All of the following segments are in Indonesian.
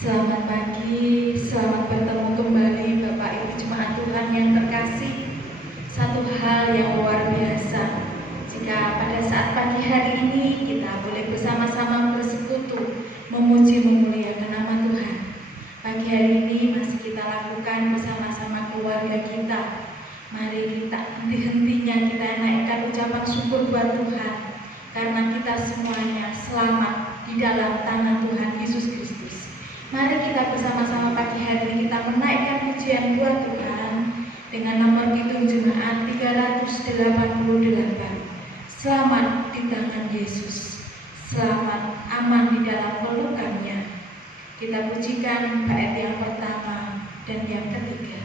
Selamat pagi, selamat bertemu kembali Bapak Ibu Jemaat Tuhan yang terkasih. Satu hal yang luar biasa, jika pada saat pagi hari ini kita boleh bersama-sama bersekutu, memuji memuliakan nama Tuhan. Pagi hari ini masih kita lakukan bersama-sama keluarga kita. Mari kita henti-hentinya kita naikkan ucapan syukur buat Tuhan, karena kita semuanya selamat di dalam tangan Tuhan Yesus Kristus. Mari kita bersama-sama pagi hari ini kita menaikkan pujian buat Tuhan dengan nomor hitung jemaat 388. Selamat di tangan Yesus, selamat aman di dalam pelukannya. Kita pujikan bait yang pertama dan yang ketiga.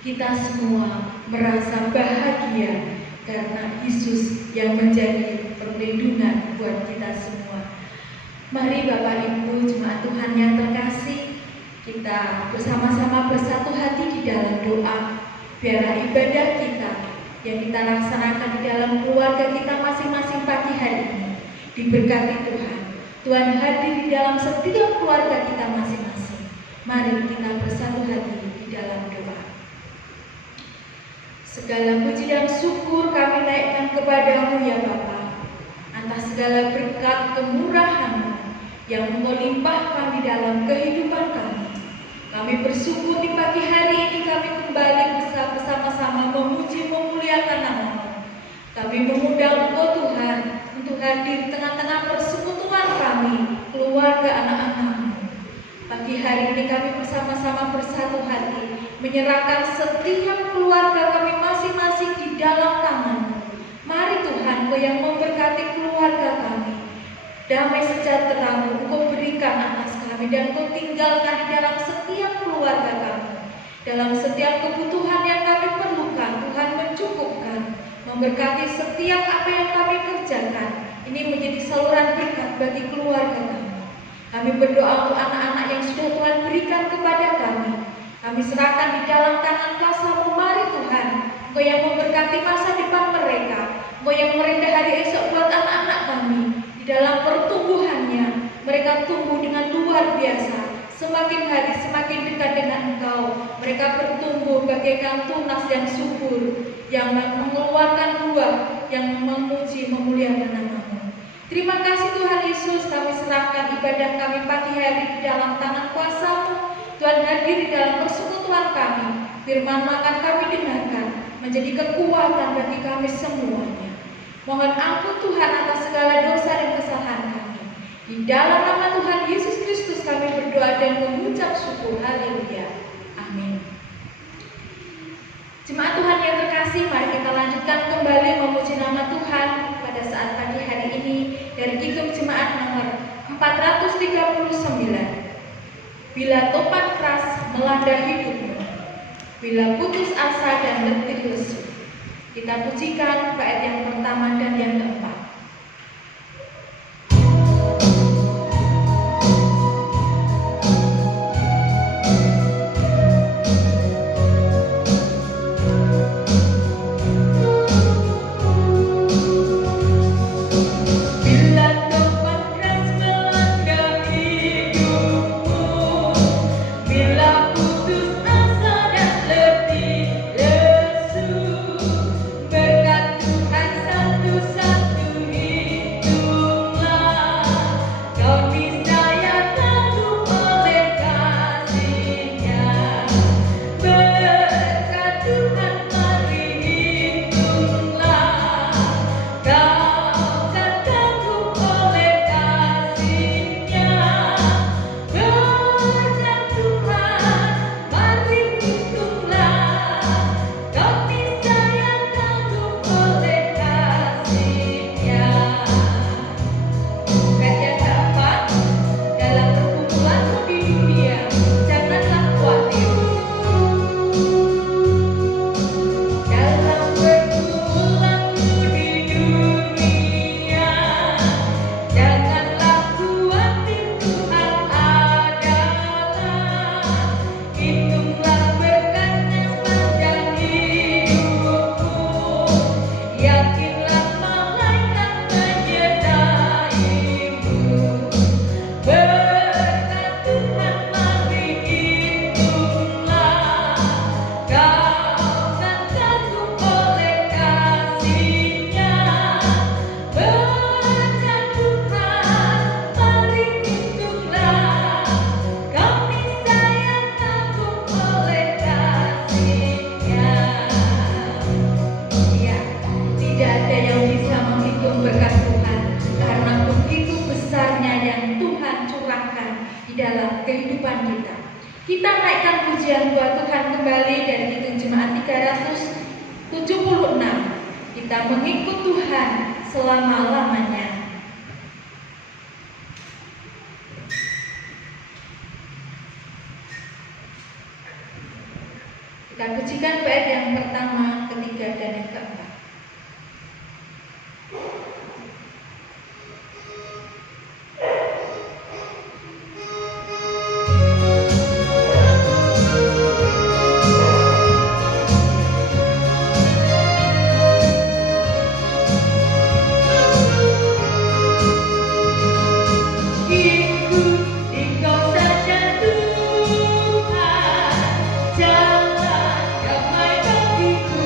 Kita semua merasa bahagia karena Yesus yang menjadi perlindungan buat kita semua. Mari Bapak Ibu Jemaat Tuhan yang terkasih, kita bersama-sama bersatu hati di dalam doa. Biarlah ibadah kita yang kita laksanakan di dalam keluarga kita masing-masing pagi hari ini diberkati Tuhan. Tuhan hadir di dalam setiap keluarga kita masing-masing. Mari kita bersatu hati di dalam doa. Segala puji dan syukur kami naikkan kepadamu ya Bapa, atas segala berkat kemurahan-Mu yang Engkau limpahkan di dalam kehidupan kami. Kami bersyukur di pagi hari ini kami kembali bisa bersama-sama memuji memuliakan nama-Mu. Kami mengundang Engkau Tuhan untuk hadir di tengah-tengah persekutuan kami, keluarga anak-anak-Mu. Pagi hari ini kami bersama-sama bersatu hati menyerahkan setiap keluarga kami masing-masing di dalam tangan-Mu. Mari Tuhan, Engkau yang memberkati keluarga kami. Damai sejahtera Engkau berikan atas kami dan Engkau tinggalkan di dalam setiap keluarga kami. Dalam setiap kebutuhan yang kami perlukan, Tuhan mencukupkan, memberkati setiap apa yang kami kerjakan. Ini menjadi saluran berkat bagi keluarga kami. Kami berdoa untuk anak-anak yang sudah Tuhan berikan kepada kami. Kami serahkan di dalam tangan kuasa-Mu. Mari Tuhan, Engkau yang memberkati masa depan mereka, Engkau yang merendah hari esok buat anak-anak kami. Di dalam pertumbuhannya, mereka tumbuh dengan luar biasa. Semakin hari semakin dekat dengan Engkau. Mereka bertumbuh bagaikan tunas yang subur, yang mengeluarkan buah, yang memuji memuliakan nama-Mu. Terima kasih Tuhan Yesus, kami serahkan ibadah kami pagi hari di dalam tangan kuasa-Mu. Tuhan hadir di dalam persekutuan kami. Firman-Mu akan kami dengarkan, menjadi kekuatan bagi kami semuanya. Mohon ampun Tuhan atas segala dosa dan kesalahan kami. Di dalam nama Tuhan Yesus Kristus kami berdoa dan mengucap syukur. Haleluya. Amin. Jemaat Tuhan yang terkasih, mari kita lanjutkan kembali memuji nama Tuhan pada saat pagi hari ini dari Kidung Jemaat nomor 439. Bila topan keras melanda hidupmu, bila putus asa dan letih lesu. Kita pujikan bait yang pertama dan yang keempat. Kita naikkan pujian buat Tuhan kembali dari Kidung Jemaat 376. Kita mengikut Tuhan selama-lamanya. Kita pujikan bait yang pertama, ketiga, dan yang keempat. Jalan damai bagiku.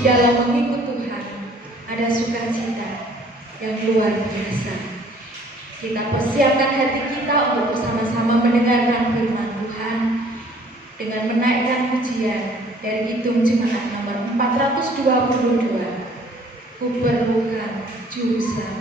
Di dalam mengikut Tuhan ada sukacita yang luar biasa. Kita persiapkan hati kita untuk bersama-sama mendengarkan firman Tuhan dengan menaikkan pujian dari Kidung Jemaat nomor 422, Ku Perlukan Juru Selamat.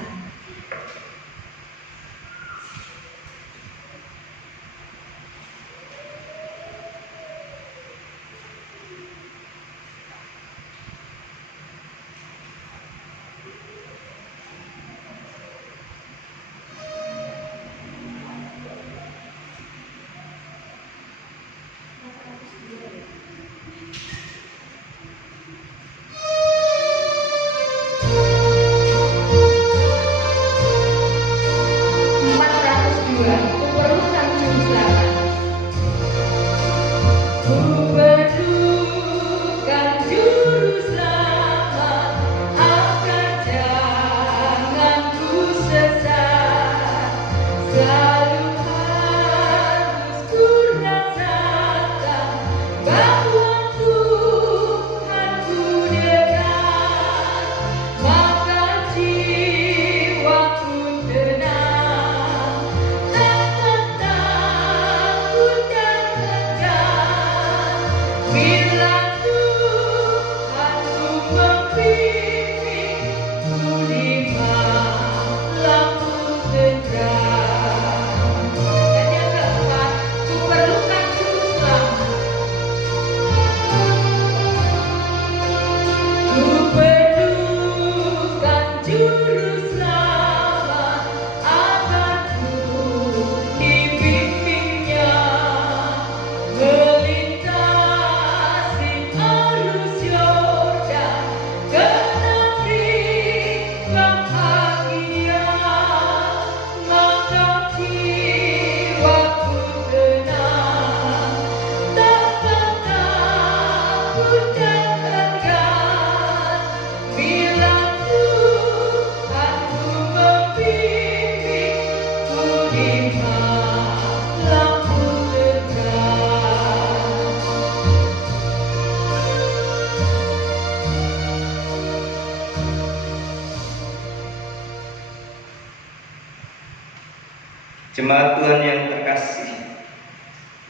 Jemaat Tuhan yang terkasih,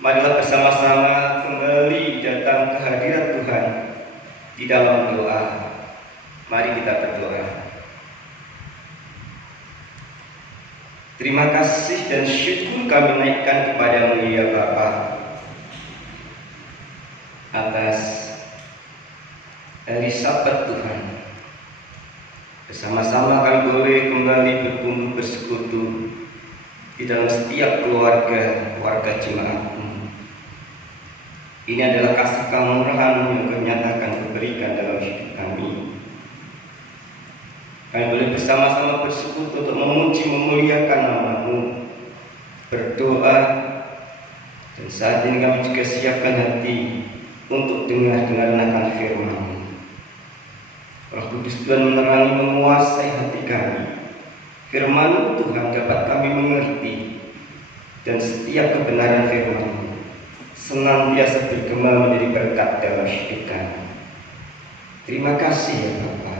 marilah bersama-sama kembali datang ke hadirat Tuhan di dalam doa. Mari kita berdoa. Terima kasih dan syukur kami naikkan kepada-Mu ya Bapa atas hari Sabat Tuhan. Bersama-sama kami boleh kembali berkumpul bersekutu di dalam setiap keluarga jemaat-Mu. Ini adalah kasih kemurahan-Mu yang Kau nyatakan diberikan dalam hidup kami. Kami boleh bersama-sama bersekutu untuk memuji memuliakan nama-Mu, berdoa, dan saat ini kami juga siapkan hati untuk dengar akan firman-Mu. Roh Kudus Tuhan menerangi menguasai hati kami. Firman Tuhan dapat kami mengerti, dan setiap kebenaran firman-Mu senantiasa bergema menjadi berkat dalam hidup kami. Terima kasih ya Bapa.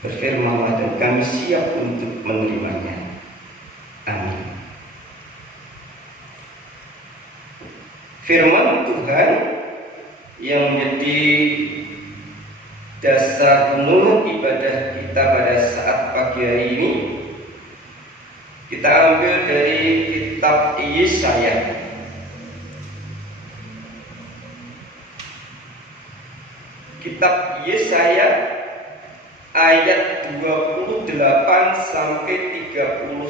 Berfirmanlah dan kami siap untuk menerimanya. Amin. Firman Tuhan yang menjadi dasar penuh ibadah kita pada saat pagi hari ini kita ambil dari kitab Yesaya. Kitab Yesaya ayat 28 sampai 31.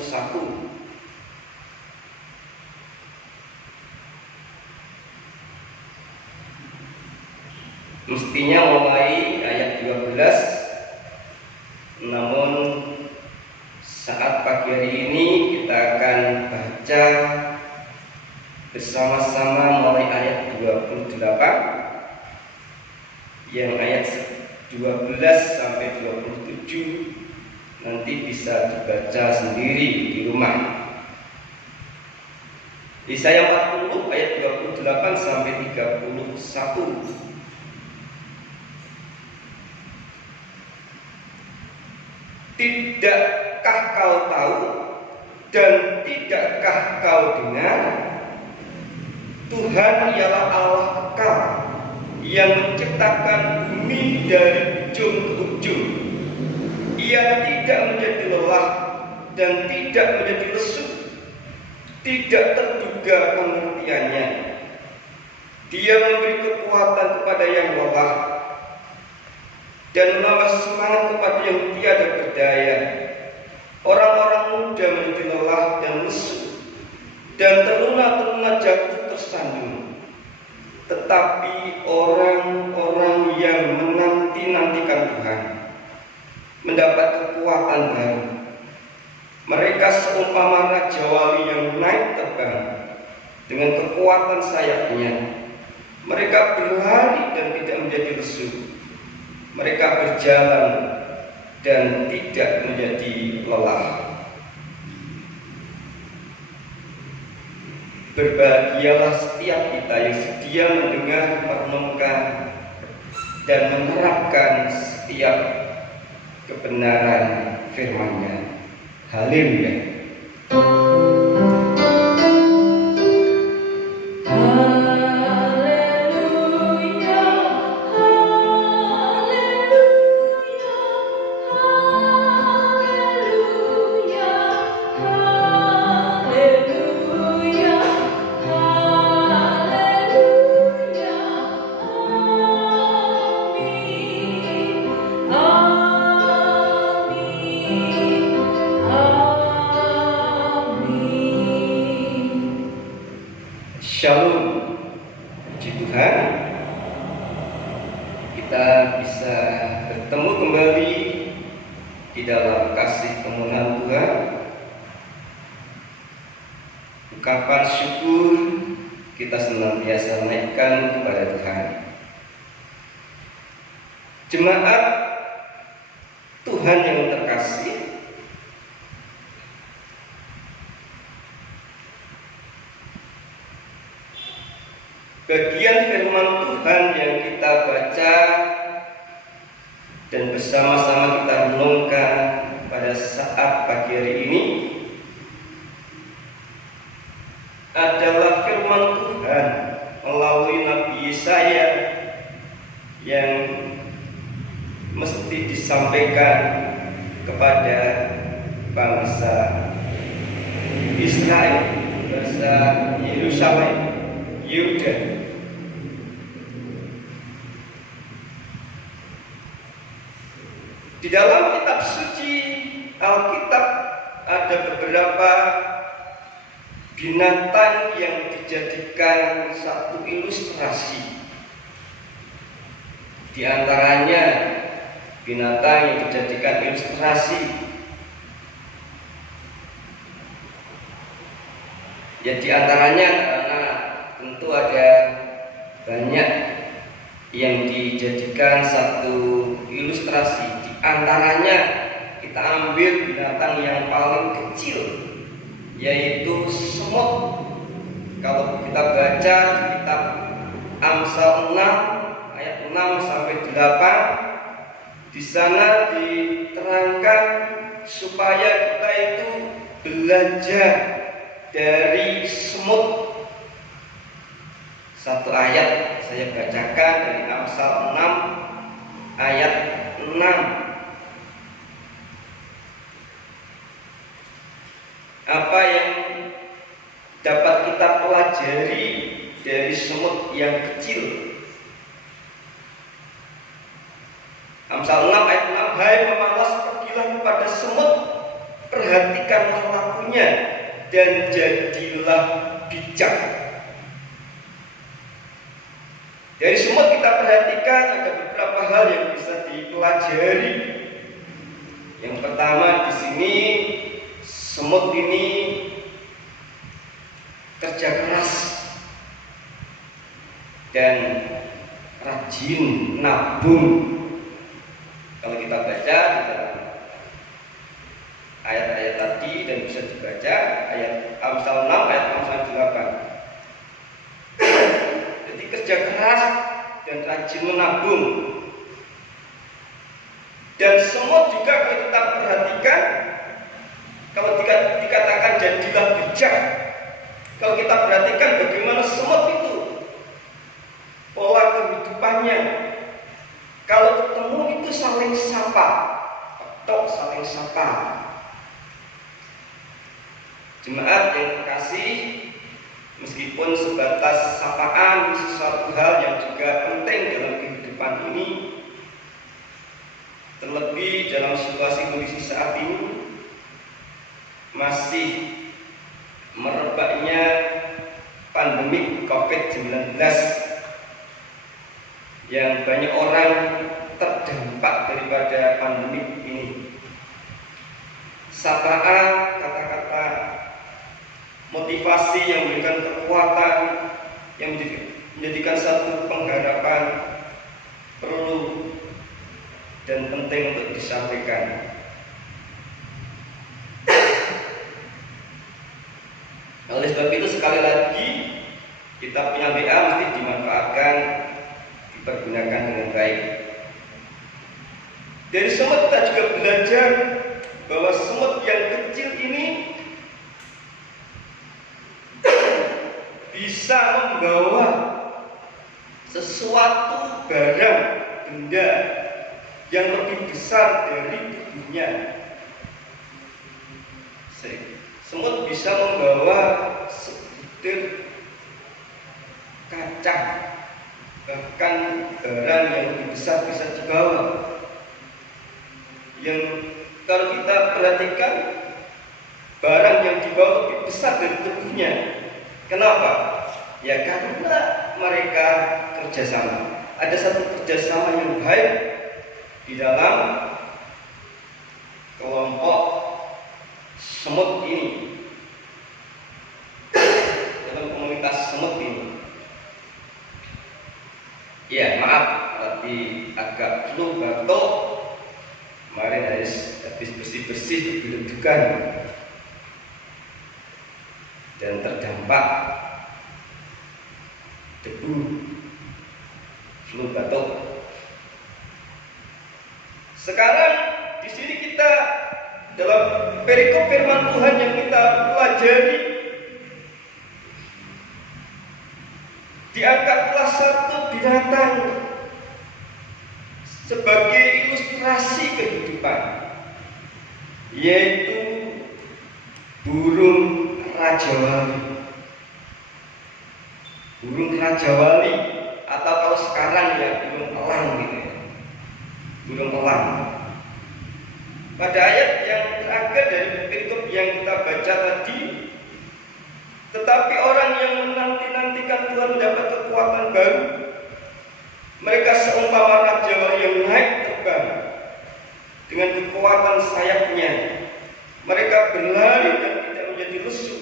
Mestinya mulai ayat 12, namun saat pagi hari ini kita akan baca bersama-sama mulai ayat 28 yang ayat 12 sampai 27 nanti bisa dibaca sendiri di rumah. Yesaya 40 ayat 28 sampai 31. Tidakkah kau tahu dan tidakkah kau dengar? Tuhan ialah Allah kekal yang menciptakan bumi dari ujung ke ujung. Ia tidak menjadi lelah dan tidak menjadi lesu. Tidak terduga pengertiannya. Dia memberi kekuatan kepada yang lelah dan menambah semangat kepada yang tiada berdaya. Orang-orang muda menjadi lelah dan lesu, dan terluna-terluna jatuh tersandung. Tetapi orang-orang yang menanti-nantikan Tuhan mendapat kekuatan baru. Mereka seumpama raja wali yang naik terbang dengan kekuatan sayapnya. Mereka berlari dan tidak menjadi lesu. Mereka berjalan dan tidak menjadi lelah. Berbahagialah setiap kita yang sedia mendengar, merenungkan, dan menerapkan setiap kebenaran firman-Nya. Haleluya. Shalom, puji Tuhan, kita bisa bertemu kembali di dalam kasih kemuliaan Tuhan. Ungkapan syukur kita senantiasa naikkan kepada Tuhan. Jemaat Tuhan yang terkasih, bagian firman Tuhan yang kita baca dan bersama-sama kita renungkan pada saat pagi hari ini adalah firman Tuhan melalui Nabi Yesaya yang mesti disampaikan kepada bangsa Israel, bangsa Yerusalem, Yehuda. Di dalam kitab suci Alkitab ada beberapa binatang yang dijadikan satu ilustrasi. Di antaranya binatang yang dijadikan ilustrasi, ya di antaranya karena tentu ada banyak yang dijadikan satu ilustrasi. Di antaranya kita ambil binatang yang paling kecil, yaitu semut. Kalau kita baca di kitab Amsal 6 ayat 6 sampai 8, di sana diterangkan supaya kita itu belajar dari semut. Satu ayat saya bacakan dari Amsal 6 ayat 6. Apa yang dapat kita pelajari dari semut yang kecil? Amsal 6 ayat 6, hai pemalas, pergilah kepada semut, perhatikanlah lakunya, dan jadilah bijak. Dari semut kita perhatikan ada beberapa hal yang bisa dipelajari. Yang pertama, di sini semut ini kerja keras dan rajin nabung. Kalau kita baca di dalam ayat-ayat tadi dan bisa dibaca ayat Amsal 6 ayat Amsal 8. Jadi kerja keras dan rajin menabung. Dan semut juga kalau kita perhatikan, kalau dikatakan jadilah bijak, kalau kita perhatikan bagaimana semut itu pola kehidupannya, kalau ketemu itu saling sapa atau saling sapa. Jemaat yang terkasih, meskipun sebatas sapaan sesuatu hal yang juga penting dalam kehidupan ini, terlebih dalam situasi kondisi saat ini masih merebaknya pandemi COVID-19 yang banyak orang terdampak daripada pandemi ini. Sapaan, kata-kata motivasi yang memberikan kekuatan, yang menjadikan satu pengharapan perlu dan penting untuk disampaikan. Oleh sebab itu sekali lagi kita punya WA mesti dimanfaatkan, dipergunakan dengan baik. Dari semut kita juga belajar bahwa semut yang kecil ini bisa membawa sesuatu barang, benda yang lebih besar dari tubuhnya. Semut bisa membawa sebutir kacang, bahkan barang yang lebih besar bisa dibawa. Yang kalau kita perhatikan, barang yang dibawa lebih besar dari tubuhnya. Kenapa? Ya karena mereka kerjasama. Ada satu kerjasama yang baik di dalam kelompok semut ini, dalam komunitas semut ini. Ya maaf, tapi agak flu batuk. Kemarin habis bersih-bersih dibeludukan dan terdampak debu, flu batuk. Sekarang di sini kita dalam perikop firman Tuhan yang kita pelajari, diangkatlah satu binatang sebagai ilustrasi kehidupan, yaitu burung rajawali. Burung rajawali, atau kalau sekarang ya burung elang gitu ya. Burung elang. Pada ayat yang terakhir dari perikop yang kita baca tadi, tetapi orang yang menanti-nantikan Tuhan mendapat kekuatan baru. Mereka seumpama rajawali yang naik terbang dengan kekuatan sayapnya. Mereka berlari dan tidak menjadi lesu.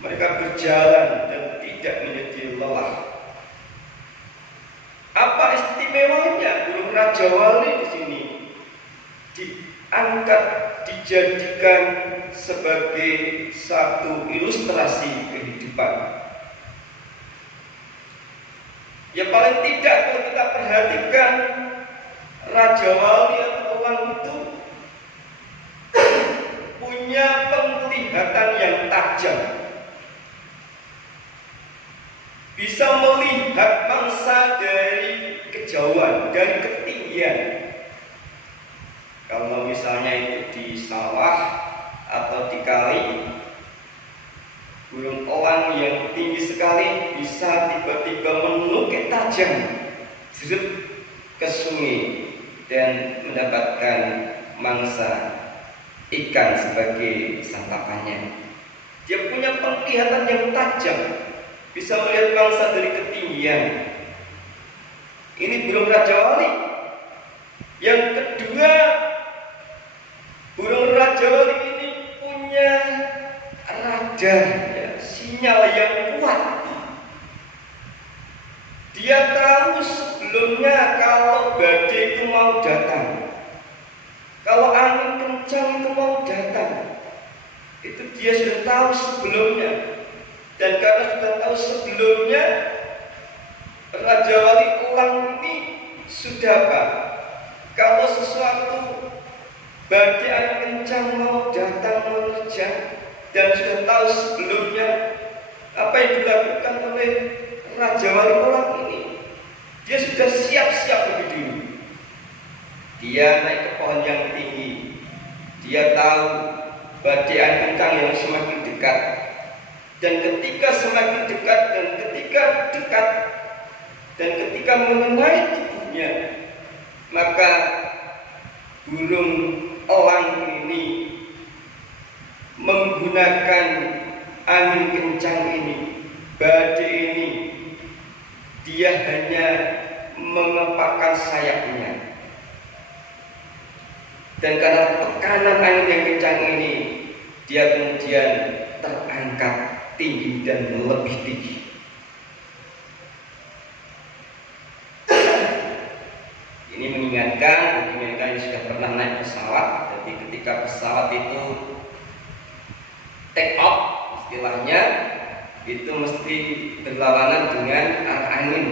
Mereka berjalan dan tidak menjadi lelah. Apa istimewanya burung rajawali di sini? Diangkat, dijadikan sebagai satu ilustrasi kehidupan. Ya paling tidak kalau kita perhatikan, rajawali atau elang itu punya penglihatan yang tajam, bisa melihat mangsa dari kejauhan, dari ketinggian. Kalau misalnya itu di sawah atau di kali, burung elang yang tinggi sekali bisa tiba-tiba menukik tajam ke sungai dan mendapatkan mangsa ikan sebagai santapannya. Dia punya penglihatan yang tajam, bisa melihat mangsa dari ketinggian. Ini burung rajawali. Yang kedua, burung rajawali ini punya radar, sinyal yang kuat. Dia tahu sebelumnya kalau badai itu mau datang, kalau angin kencang itu mau datang. Itu dia sudah tahu sebelumnya. Dan karena sudah tahu sebelumnya, rajawali elang ini sudah apa? Kalau sesuatu badai angin kencang mau datang menerjang dan sudah tahu sebelumnya apa yang dilakukan oleh Raja Wali Kolang ini, dia sudah siap-siap lebih dulu. Dia naik ke pohon yang tinggi. Dia tahu badai angin kencang yang semakin dekat. Dan ketika semakin dekat dan ketika dekat dan ketika mengenai tubuhnya, maka burung elang ini menggunakan angin kencang ini, badai ini, dia hanya mengepakkan sayapnya. Dan karena tekanan angin yang kencang ini, dia kemudian terangkat tinggi dan lebih tinggi. Ini mengingatkan bagi mereka yang sudah pernah naik pesawat. Jadi ketika pesawat itu take off, istilahnya itu mesti berlawanan dengan arah angin,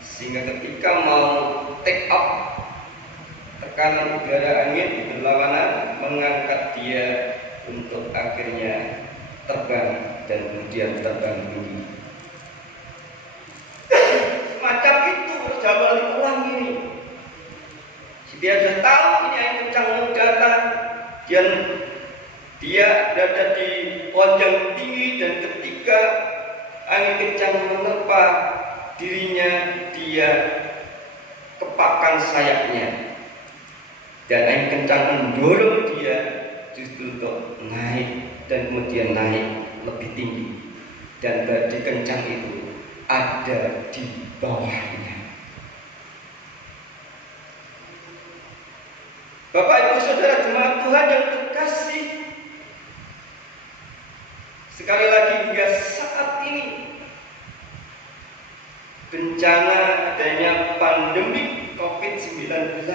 sehingga ketika mau take off, tekanan udara angin berlawanan mengangkat dia untuk akhirnya terbang dan kemudian terbang tinggi. Semacam itu Raja Wali Kolang ini. Dia sudah tahu ini angin kencang mau datang, dan dia berada di pohon yang tinggi, dan ketika angin kencang menerpa dirinya, dia kepakkan sayapnya, dan angin kencang mendorong dia justru untuk naik dan kemudian naik lebih tinggi, dan badai kencang itu ada di bawahnya. Bapak Ibu Saudara jemaat Tuhan yang terkasih, sekali lagi hingga saat ini bencana adanya pandemi COVID-19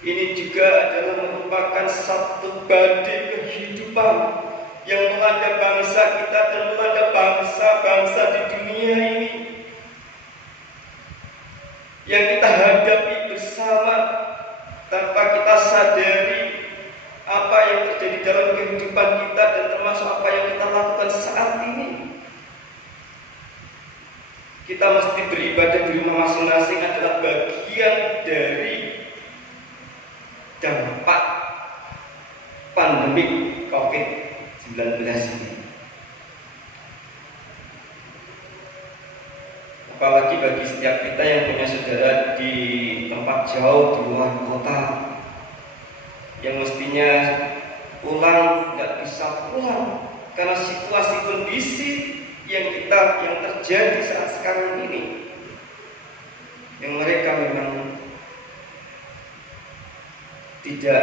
ini juga adalah merupakan satu badai kehidupan yang melanda bangsa kita dan melanda bangsa-bangsa di dunia ini, yang kita hadapi bersama tanpa kita sadari apa yang terjadi dalam kehidupan kita dan termasuk apa yang kita lakukan saat ini. Kita mesti beribadah di rumah masing-masing adalah bagian dari dampak pandemi COVID-19 ini. Apalagi bagi setiap kita yang punya saudara di tempat jauh di luar kota, yang mestinya pulang nggak bisa pulang karena situasi kondisi yang terjadi saat sekarang ini, yang mereka memang tidak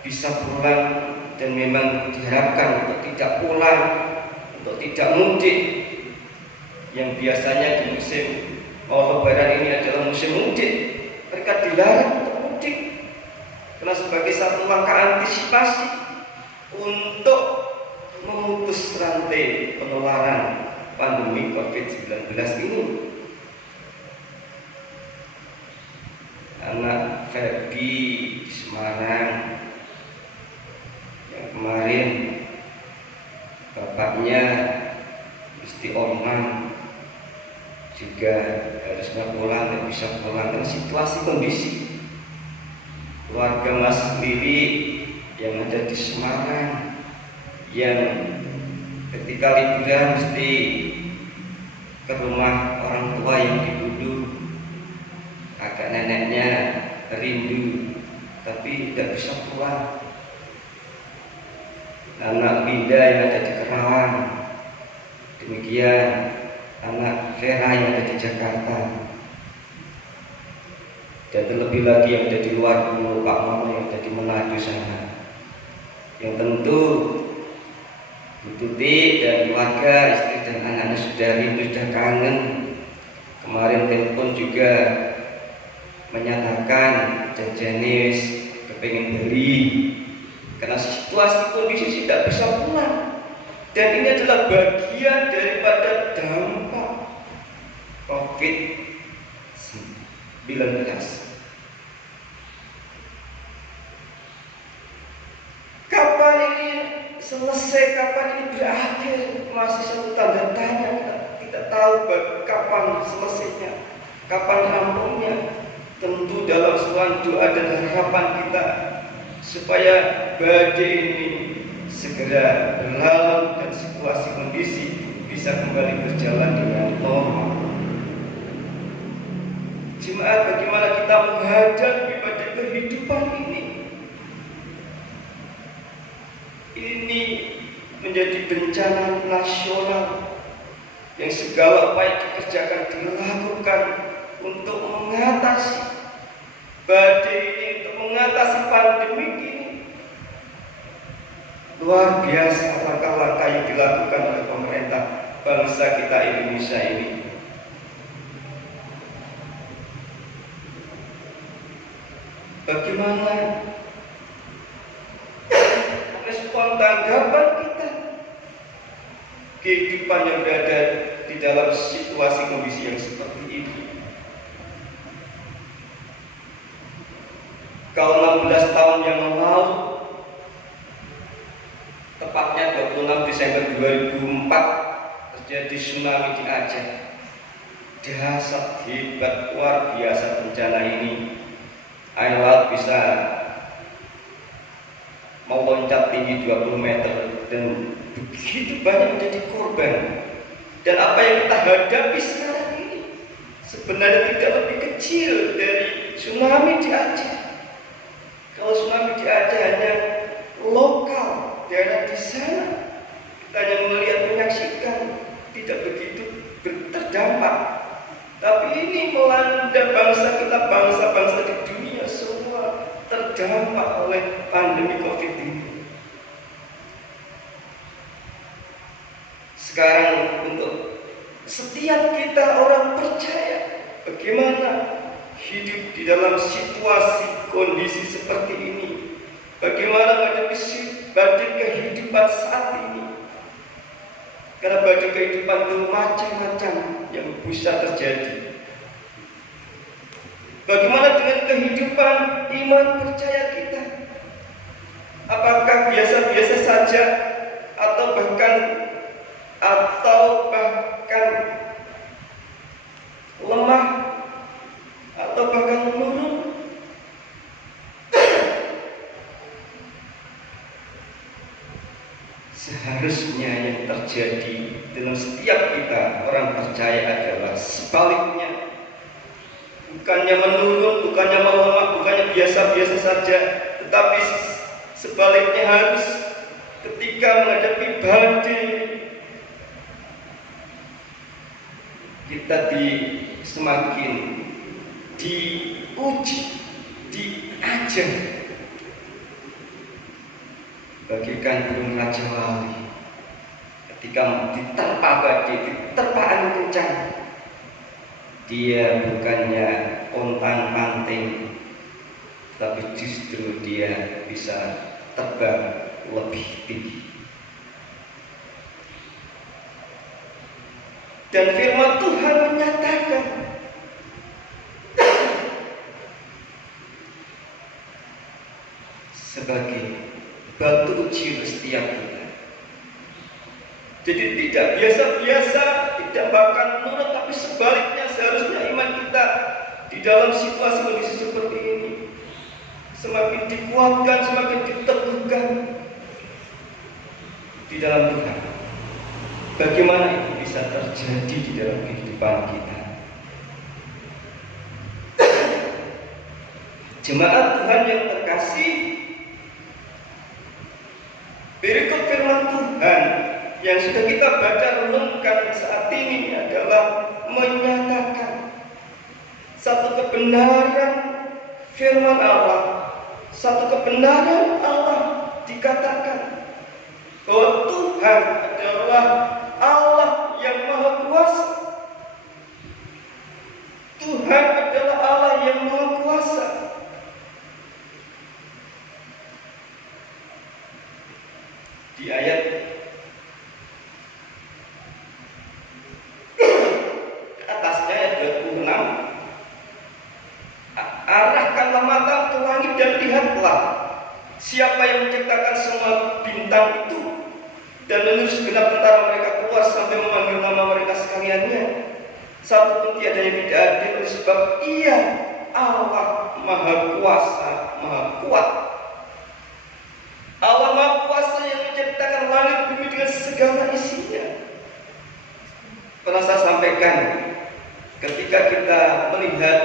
bisa pulang dan memang diharapkan untuk tidak pulang, untuk tidak mudik, yang biasanya di musim mau Lebaran ini adalah musim mudik. Mereka dilarang untuk mudik karena sebagai satu langkah antisipasi untuk memutus rantai penularan pandemi COVID-19 ini. Anak Ferdi di Semarang yang kemarin bapaknya istiqomah juga harus pulang dan bisa pulang karena situasi kondisi. Keluarga Mas Lili yang ada di Semarang yang ketika liburan mesti ke rumah orang tua yang di Kudus, kakak neneknya rindu tapi tidak bisa pulang. Anak Binda yang ada di Kerawang, demikian anak Vera yang ada di Jakarta, dan terlebih lagi yang ada di luar pulau, Pak Mama yang ada di Manado sana, yang tentu Bu Tuti dan keluarga, istri dan anak-anak sudah rindu, sudah kangen. Kemarin telepon juga menyatakan jajanis kepengen beli karena situasi kondisi tidak bisa pulang, dan ini adalah bagian daripada dampak COVID-19. selesai, kapan ini berakhir, masih satu tanda tanya. Kita tidak tahu kapan selesainya, kapan rampungnya. Tentu dalam sebuah doa dan harapan kita supaya badai ini segera berlalu dan situasi kondisi bisa kembali berjalan dengan normal. Jemaat, bagaimana kita menghadapi badai kehidupan ini? Ini menjadi bencana nasional yang segala upaya dikerjakan, dilakukan untuk mengatasi badai ini, untuk mengatasi pandemi ini. Luar biasa langkah-langkah yang dilakukan oleh pemerintah bangsa kita Indonesia ini. Bagaimana respon tanggapan kita? Kehidupan yang berada di dalam situasi kondisi yang seperti ini. Kalau 16 tahun yang lalu, tepatnya 26 Desember 2004, terjadi tsunami di Aceh. Dahsyat, hebat, luar biasa bencana ini. Air laut bisa meloncat tinggi 20 meter dan begitu banyak menjadi korban. Dan apa yang kita hadapi sekarang ini sebenarnya tidak lebih kecil dari tsunami di Aceh. Kalau tsunami di Aceh hanya lokal, daerah di sana, kita hanya melihat, menyaksikan, tidak begitu terdampak. Tapi ini melanda bangsa kita, bangsa-bangsa di dunia semua terdampak oleh pandemi COVID ini. Sekarang untuk setiap kita orang percaya, bagaimana hidup di dalam situasi kondisi seperti ini, bagaimana menghadapi badai kehidupan saat ini. Karena badai kehidupan itu macam-macam yang bisa terjadi. Bagaimana dengan kehidupan iman percaya kita? Apakah biasa-biasa saja atau bahkan lemah atau bahkan menurun? Seharusnya yang terjadi dalam setiap kita orang percaya adalah sebaliknya. Bukannya menurun, bukannya melemah, bukannya biasa-biasa saja, tetapi sebaliknya harus ketika menghadapi badai kita semakin diuji, diajar bagaikan burung raja wali ketika diterpa badai, diterpa angin kencang. Dia bukannya pontang-panting, tapi justru dia bisa terbang lebih tinggi. Dan firman Tuhan menyatakan sebagai batu uji setiap kita. Jadi tidak biasa-biasa, tidak bahkan menurut, tapi sebaliknya seharusnya iman kita di dalam situasi kondisi seperti ini semakin dikuatkan, semakin diteguhkan di dalam Tuhan. Bagaimana itu bisa terjadi di dalam kehidupan kita? Jemaat Tuhan yang terkasih, berikut firman Tuhan yang sudah kita baca renungkan saat ini adalah menyatakan satu kebenaran firman Allah, satu kebenaran Allah, dikatakan bahwa Tuhan adalah Allah yang Maha Kuasa. Tuhan adalah Allah yang Maha Kuasa. Di ayat atasnya ayat 26, arahkanlah mata ke langit dan lihatlah siapa yang menciptakan semua bintang itu, dan menurut segenap tentara mereka keluar sampai memanggil nama mereka sekaliannya. Satu pun tiada yang tidak adil, sebab Ia Allah Maha Kuasa, Maha Kuat. Allah Maha Kuasa yang menciptakan langit bumi dengan segala isinya. Pernah saya sampaikan, ketika kita melihat,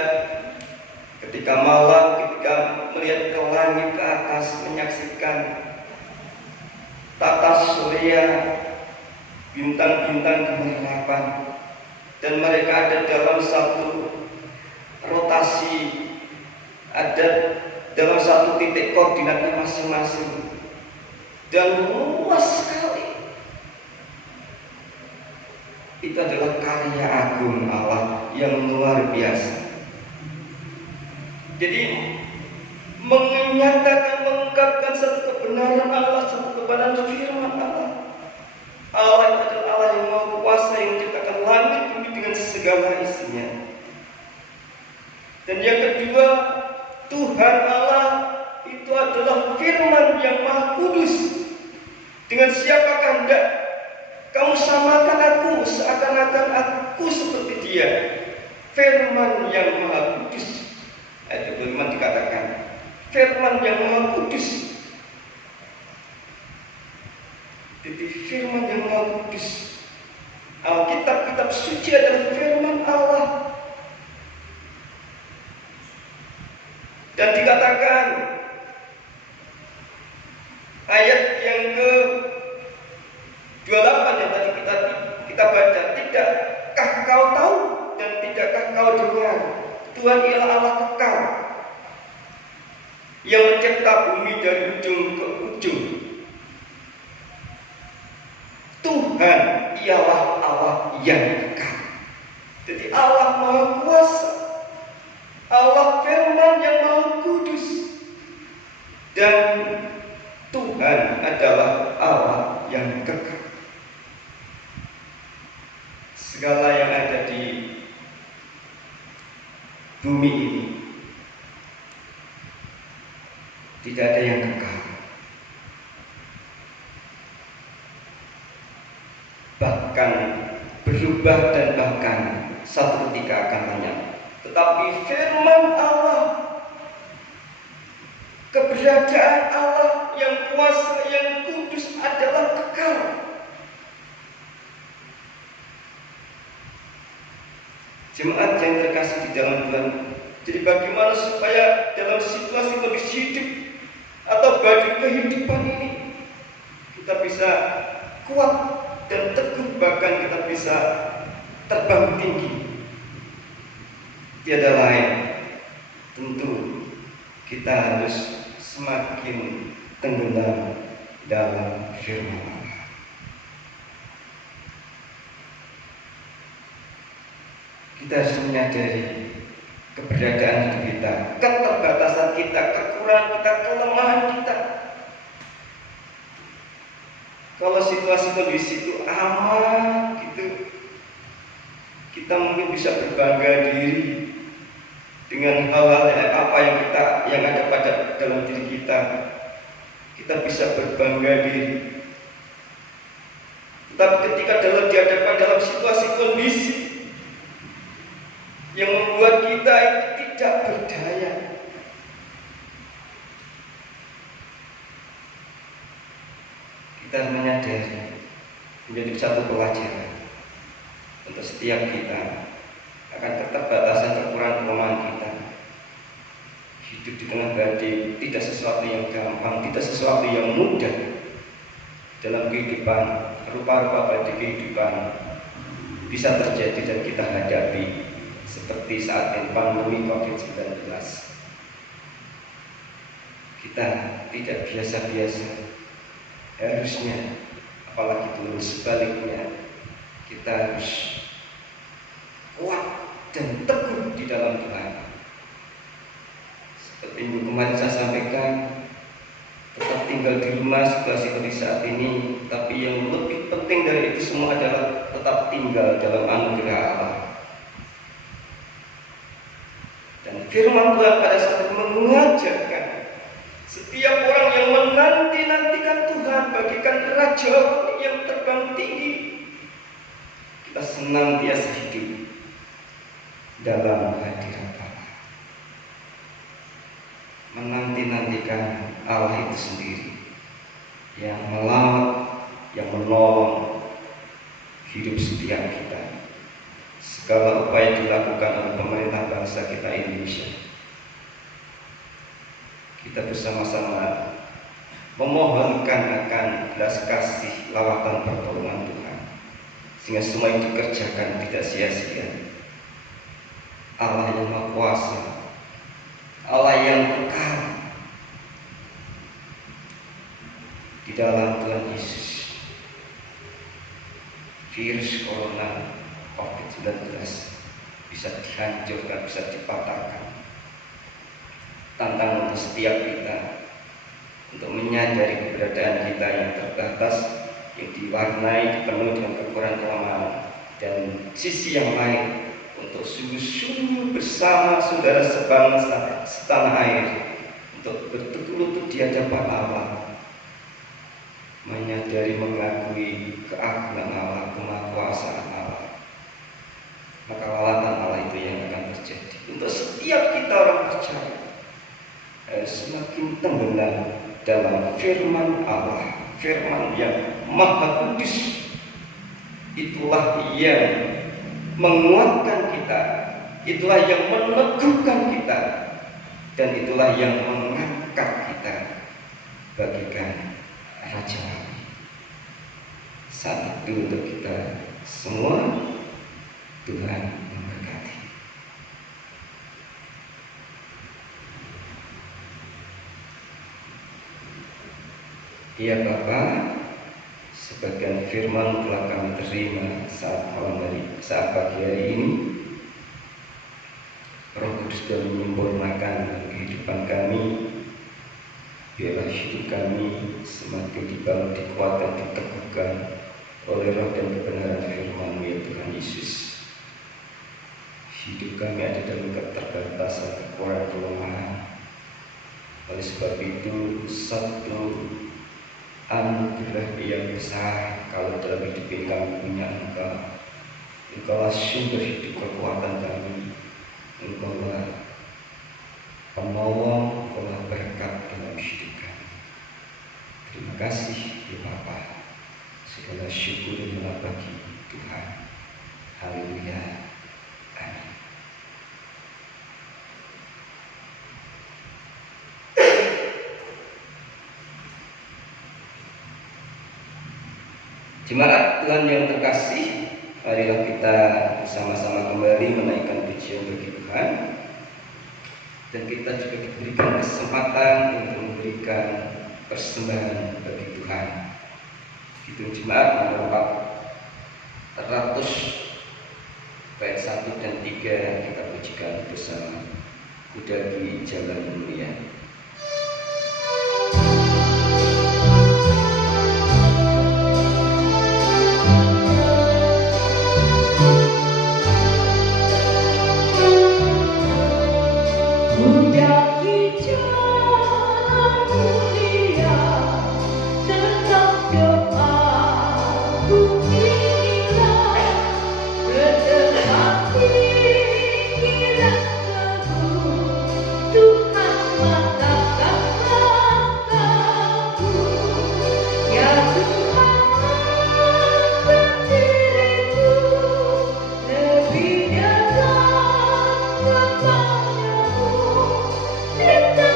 ketika malam, ketika melihat ke langit ke atas, menyaksikan tata surya, bintang-bintang gemerlapan, dan mereka ada dalam satu rotasi, ada dalam satu titik koordinatnya masing-masing, dan luas sekali. Itu adalah karya agung Allah yang luar biasa. Jadi menyatakan, mengungkapkan satu kebenaran Allah, satu kebenaran firman Allah. Allah itu adalah Allah yang Maha Kuasa, yang menciptakan langit bumi dengan segala isinya. Dan yang kedua, Tuhan Allah itu adalah firman yang Maha Kudus. Dengan siapakah hendak kamu samakan aku, seakan-akan aku seperti Dia? Firman yang Maha Kudus. Ayat 25 dikatakan, firman yang Maha Kudus. Jadi firman yang Maha Kudus. Alkitab-kitab suci adalah firman Allah. Dan dikatakan ayat yang ke-28 yang tadi kita baca, tidakkah kau tahu dan tidakkah kau dengar? Tuhan ialah Allah kekal yang mencipta bumi dari ujung ke ujung. Tuhan ialah Allah yang kekal. Jadi Allah Maha Kuasa, Allah firman yang Maha Kudus, dan Tuhan adalah Allah yang kekal. Segala yang ada di bumi ini tidak ada yang kekal. Bahkan berubah dan bahkan satu ketika akan lenyap. Tetapi firman Allah, keberadaan Allah yang kuasa, yang kudus adalah kekal. Jemaat yang terkasih di dalam Tuhan, jadi bagaimana supaya dalam situasi kondisi hidup atau badai kehidupan ini kita bisa kuat dan teguh, bahkan kita bisa terbang tinggi? Tiada lain, tentu kita harus semakin tenggelam dalam firman Allah. Kita harus menyadari keberadaan hidup kita, keterbatasan kita, kekurangan kita, kelemahan kita. Kalau situasi kondisi itu aman gitu, kita mungkin bisa berbangga diri dengan hal-hal apa yang ada pada dalam diri kita. Kita bisa berbangga diri. Tetapi ketika dihadapkan dalam situasi kondisi yang membuat kita tidak berdaya, kita menyadari, menjadi satu pelajaran untuk setiap kita akan keterbatasan, kekurangan, kelemahan kita. Hidup di tengah badai tidak sesuatu yang gampang, tidak sesuatu yang mudah dalam kehidupan. Rupa-rupa badai kehidupan bisa terjadi dan kita hadapi, seperti saat ini pandemi COVID-19. Kita tidak biasa-biasa. Harusnya, apalagi turun sebaliknya, kita harus kuat dan teguh di dalam Tuhan. Seperti minggu kemarin saya sampaikan, tetap tinggal di rumah situasi seperti saat ini, tapi yang lebih penting dari itu semua adalah tetap tinggal dalam anugerah Allah. Dan firman Tuhan pada saat itu mengajarkan setiap orang yang menanti-nantikan Tuhan, bagikan raja yang terbang tinggi. Kita senantiasa hidup dalam hadirat Allah, menanti-nantikan Allah itu sendiri yang melawat, yang menolong hidup setiap kita. Segala upaya dilakukan oleh pemerintah bangsa kita Indonesia, kita bersama-sama memohonkan akan belas kasih, lawatan pertolongan Tuhan, sehingga semua itu dikerjakan tidak sia-sia. Allah yang Maha Kuasa, Allah yang kekal, di dalam Tuhan Yesus, virus corona COVID-19 bisa dihancurkan, bisa dipatahkan. Tantangan untuk setiap kita untuk menyadari keberadaan kita yang terbatas, yang diwarnai, dipenuhi dengan kekurangan kelemahan, dan sisi yang lain untuk sungguh-sungguh bersama saudara sebangsa setanah air untuk berteguh lutut di hadapan Allah, menyadari, mengakui keagungan Allah, kemahakuasaan Allah. Maka lawatan Allah itu yang akan terjadi untuk setiap kita orang percaya, semakin tenggelam dalam firman Allah, firman yang maha kudus. Itulah yang menguatkan kita, itulah yang meneguhkan kita, dan itulah yang mengangkat kita bagaikan Raja Allah. Saat itu untuk kita semua, Tuhan memberkati. Ya Bapa, sebagian firman telah kami terima saat pagi hari ini. Roh Kudus telah menyempurnakan kehidupan kami. Biarlah hidup kami semakin dibangun, dikuatkan, diteguhkan oleh roh dan kebenaran firman-Mu ya Tuhan Yesus. Hidup kami ada dalam keterbatasan, kekurangan, kelemahan. Oleh sebab itu, satu anugerah yang besar kalau dalam hidup ini kami punya Engkau. Engkaulah sumber hidup kekuatan kami. Engkaulah penolong, Engkaulah berkat dalam hidup kami. Terima kasih ya Bapa. Segala syukur adalah bagi Tuhan. Haleluya. Amin. Jemaat Tuhan yang terkasih, marilah kita bersama-sama kembali menaikkan pujian bagi Tuhan. Dan kita juga diberikan kesempatan untuk memberikan persembahan bagi Tuhan. Itu jemaat nomor 400 bait 1 dan 3 kita pujikan bersama. Kudagi jalan mulia. Kita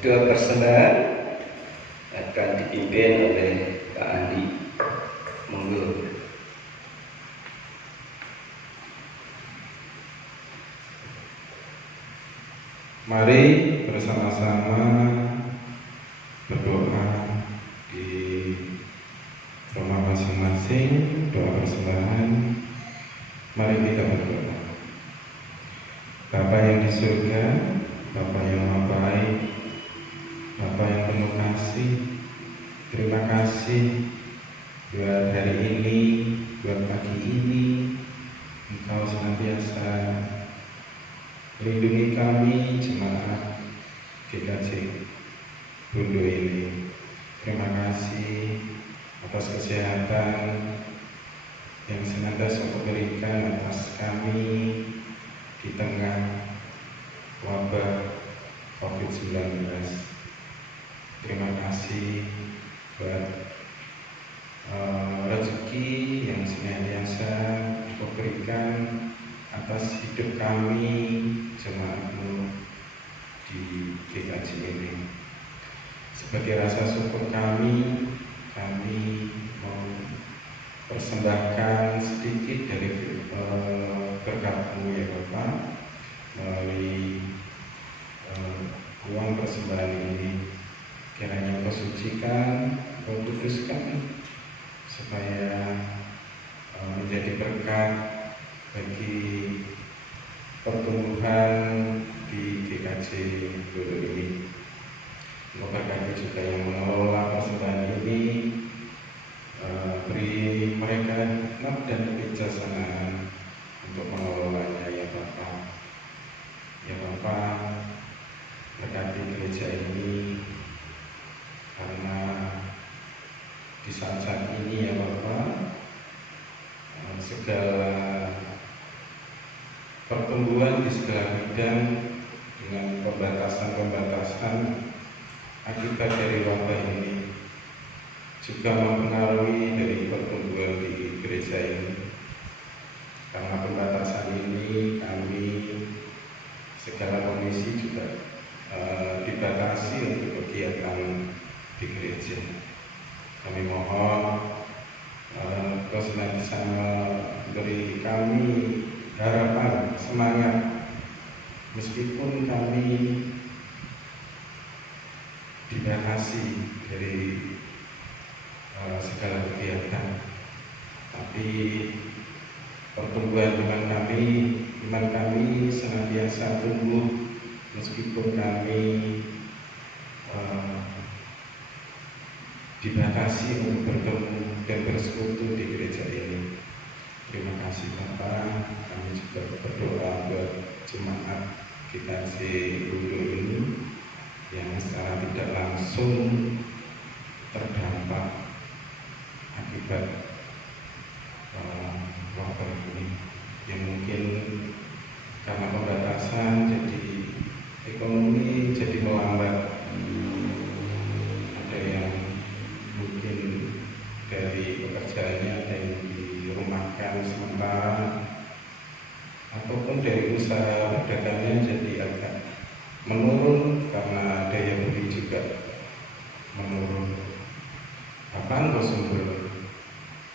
Doa persembahan akan dipimpin oleh Kak Andi. Monggo. Mari bersama-sama berdoa di rumah masing-masing, doa persembahan. Mari kita berdoa. Bapa yang di surga, Bapa yang maha baik, Bapa yang penuh kasih, terima kasih buat hari ini, buat pagi ini. Engkau senantiasa lindungi kami jemaat GKJ Bondo ini. Terima kasih atas kesehatan yang senantiasa Kau berikan atas kami di tengah wabah COVID-19. Terima kasih buat rezeki yang senantiasa Kau berikan atas hidup kami jemaat-Mu di GKJ ini. Sebagai rasa syukur kami mau persembahkan sedikit dari berkat-Mu ya Bapak, melalui uang persembahan ini. Kiranya Kau sucikan, Kau kuduskan, supaya menjadi berkat bagi pertumbuhan di GKJ Bondo ini. Kau berkati juga yang mengelola persembahan ini, beri mereka hikmat dan kebijaksanaan untuk mengelolanya ya Bapak. Ya Bapak, berkati gereja ini, karena di saat-saat ini ya Bapak, segala pertumbuhan di segala bidang dengan pembatasan akibat dari wabah ini juga mempengaruhi dari pertumbuhan di gereja ini. Karena pembatasan ini, kami segala komisi juga dibatasi untuk kegiatan di gereja. Kami mohon Kau senantiasa memberi kami harapan, semangat, meskipun kami dibatasi dari segala kegiatan, tapi pertumbuhan iman kami senantiasa tumbuh meskipun kami dibatasi untuk bertemu dan bersekutu di gereja ini. Terima kasih Bapak. Kami juga berdoa buat jemaat GKJ Bondo ini yang secara tidak langsung terdampak akibat wabah ini, yang mungkin karena pembatasan jadi ekonomi jadi melambat. Ada yang mungkin dari pekerjaannya ada yang dirumahkan sementara, ataupun dari usaha pedagangnya jadi agak menurun karena daya beli juga menurun. Apa sumber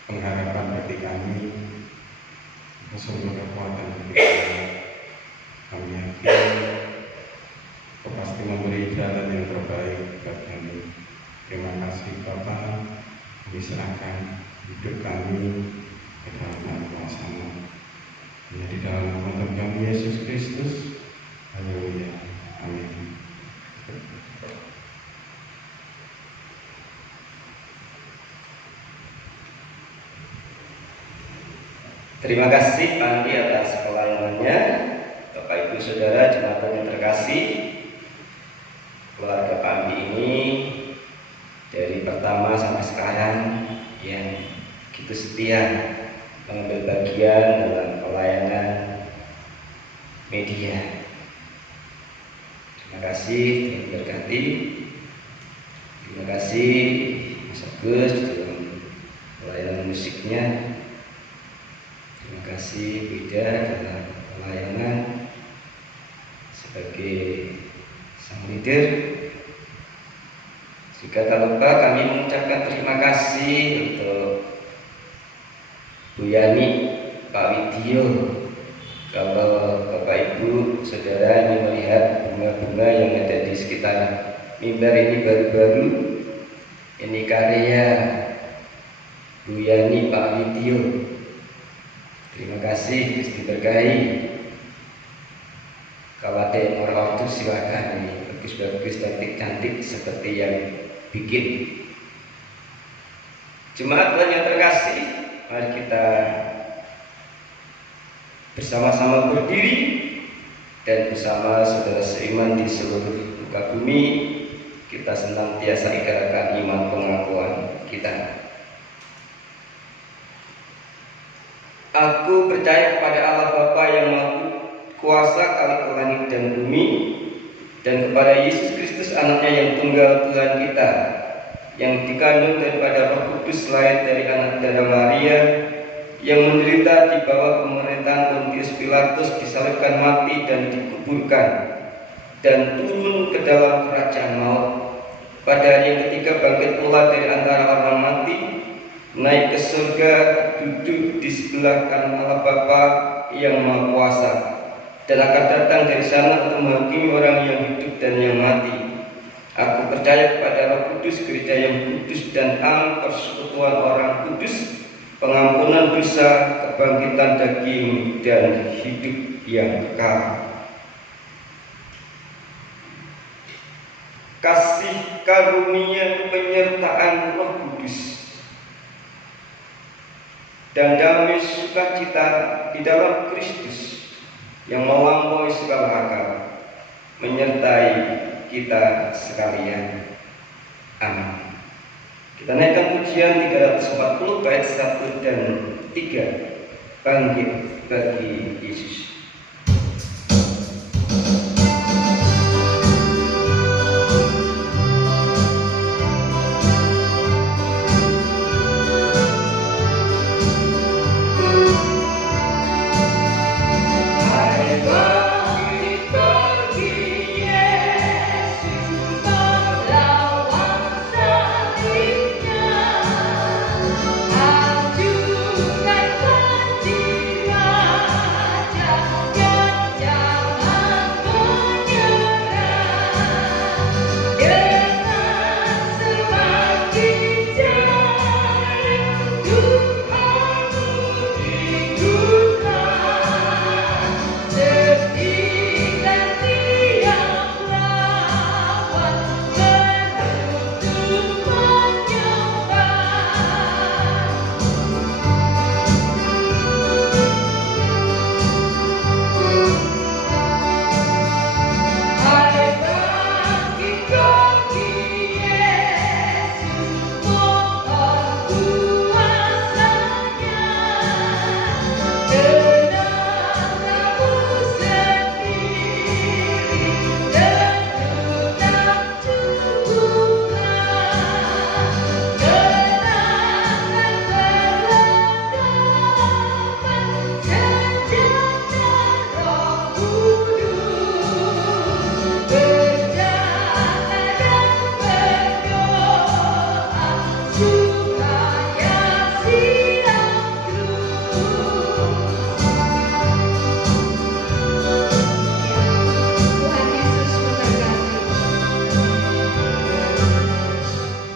pengharapan bagi kami, sumber kekuatan bagi kami. Kami yakin Kau pasti memberi jalan yang terbaik buat kami. Terima kasih Bapak. Kami serahkan hidup kami ke dalam kuasa-Mu. Hanya di dalam nama Tuhan kami Yesus Kristus. Haleluya. Amin. Terima kasih Pak Andi atas pelayanannya. Bapak Ibu Saudara jemaat yang terkasih, keluarga Pak Andi ini dari pertama sampai sekarang yang begitu setia mengambil bagian dalam pelayanan media. Terima kasih, Tuhan berkati. Terima kasih Mas Agus dalam pelayanan musiknya. Terima kasih Bida dalam pelayanan sebagai sang leader. Juga tak lupa kami mengucapkan terima kasih untuk Bu Yani, Pak Widyo. Kalau Bapak Ibu Saudara ini melihat bunga-bunga yang ada di sekitar mimbar ini baru-baru, ini karya Bu Yani, Pak Widyo. Terima kasih, Gusti berkahi. Kalau ada yang orang itu silakan, ini bagus-bagus, cantik-cantik seperti yang bikin. Jemaat Tuhan yang terkasih, mari kita bersama-sama berdiri dan bersama saudara seiman di seluruh muka bumi kita senantiasa ikrarkan iman pengakuan kita. Aku percaya kepada Allah Bapa yang Maha Kuasa, Khalik langit dan bumi, dan kepada Yesus Kristus anaknya yang tunggal Tuhan kita, yang dikandung daripada Roh Kudus, lahir dari anak darah Maria, yang menderita di bawah pemerintahan Pontius Pilatus, disalibkan, mati dan dikuburkan, dan turun ke dalam kerajaan maut. Pada hari yang ketiga bangkit pula dari antara orang mati, naik ke surga, duduk di sebelah kanan Allah Bapa yang Maha Kuasa, dan akan datang dari sana untuk menghakimi orang yang hidup dan yang mati. Aku percaya kepada Roh Kudus, gereja yang kudus dan am, persekutuan orang kudus, pengampunan dosa, kebangkitan daging, dan hidup yang kekal. Kasih karunia penyertaan Roh Kudus dan damai sukacita di dalam Kristus yang melampaui segala akal menyertai kita sekalian. Amin. Kita naikkan pujian 340 bait 1 dan 3. Bangkit bagi Yesus.